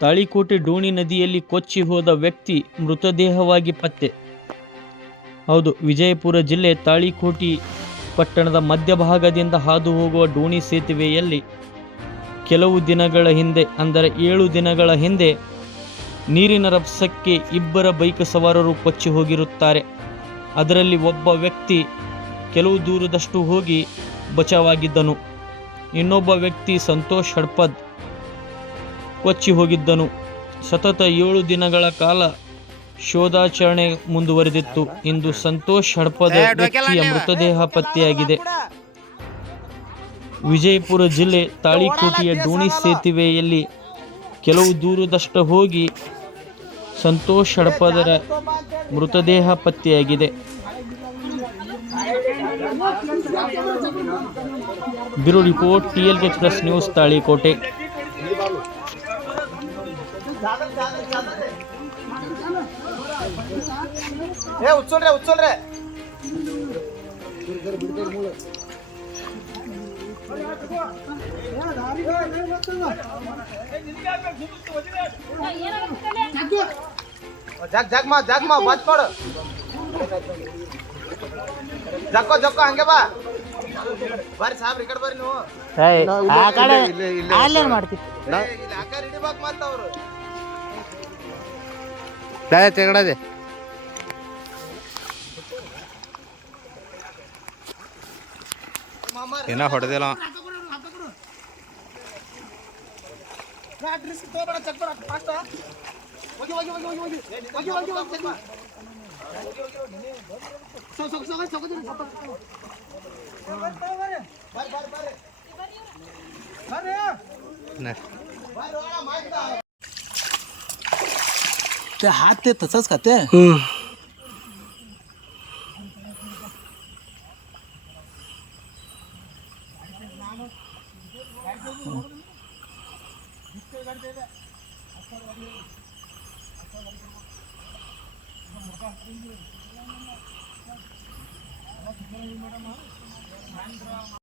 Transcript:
ತಾಳಿಕೋಟೆ ಡೋಣಿ ನದಿಯಲ್ಲಿ ಕೊಚ್ಚಿ ಹೋದ ವ್ಯಕ್ತಿ ಮೃತದೇಹವಾಗಿ ಪತ್ತೆ. ಹೌದು, ವಿಜಯಪುರ ಜಿಲ್ಲೆ ತಾಳಿಕೋಟಿ ಪಟ್ಟಣದ ಮಧ್ಯಭಾಗದಿಂದ ಹಾದು ಹೋಗುವ ಡೋಣಿ ಸೇತುವೆಯಲ್ಲಿ ಕೆಲವು ದಿನಗಳ ಹಿಂದೆ, ಅಂದರೆ ಏಳು ದಿನಗಳ ಹಿಂದೆ, ನೀರಿನ ರಭಸಕ್ಕೆ ಇಬ್ಬರ ಬೈಕ್ ಸವಾರರು ಕೊಚ್ಚಿ ಹೋಗಿರುತ್ತಾರೆ. ಅದರಲ್ಲಿ ಒಬ್ಬ ವ್ಯಕ್ತಿ ಕೆಲವು ದೂರದಷ್ಟು ಹೋಗಿ ಬಚಾವಾಗಿದ್ದನು. ಇನ್ನೊಬ್ಬ ವ್ಯಕ್ತಿ ಸಂತೋಷ್ ಹಡ್ಪದ್ ಕೊಚ್ಚಿ ಹೋಗಿದ್ದನು. ಸತತ ಏಳು ದಿನಗಳ ಕಾಲ ಶೋಧಾಚರಣೆ ಮುಂದುವರೆದಿತ್ತು. ಇಂದು ಸಂತೋಷ್ ಹಡಪದ ವ್ಯಕ್ತಿಯ ಮೃತದೇಹ ಪತ್ತೆಯಾಗಿದೆ. ವಿಜಯಪುರ ಜಿಲ್ಲೆ ತಾಳಿಕೋಟೆಯ ಡೋಣಿ ಸೇತುವೆಯಲ್ಲಿ ಕೆಲವು ದೂರದಷ್ಟು ಹೋಗಿ ಸಂತೋಷ್ ಹಡಪದರ ಮೃತದೇಹ ಪತ್ತೆಯಾಗಿದೆ. Bureau report T L express news Talikote. ಏ ಉಚ್ಚಲ್ರೆ ಉಚ್ಚಲ್ರೆ ಜಾಕ್ ಜಾಕ್ ಮಾ ಜಾಕ್ ಮಾ ಬಾಚ್ ಕೊಡು ಜಕ್ಕೋ ಜಕ್ಕೋ ಹಂಗೆ ಬಾ ಬರ್ರಿ ಸಾಬ್ರಿ ಈ ಕಡೆ ಬರ್ರಿ ನೀವು ಆ ಕಡೆ ಅಲ್ಲೇನ್ ಮಾಡ್ತಿ ಏ, ಇಲ್ಲಿ ಅಕ್ಕ ಹಿಡಿಬೇಕು ಮತ್ತ ಅವ್ರು दादा चकड़ा दे। इना फट दे ला। ना। ते हाथ ते तसंच खाते हम्म.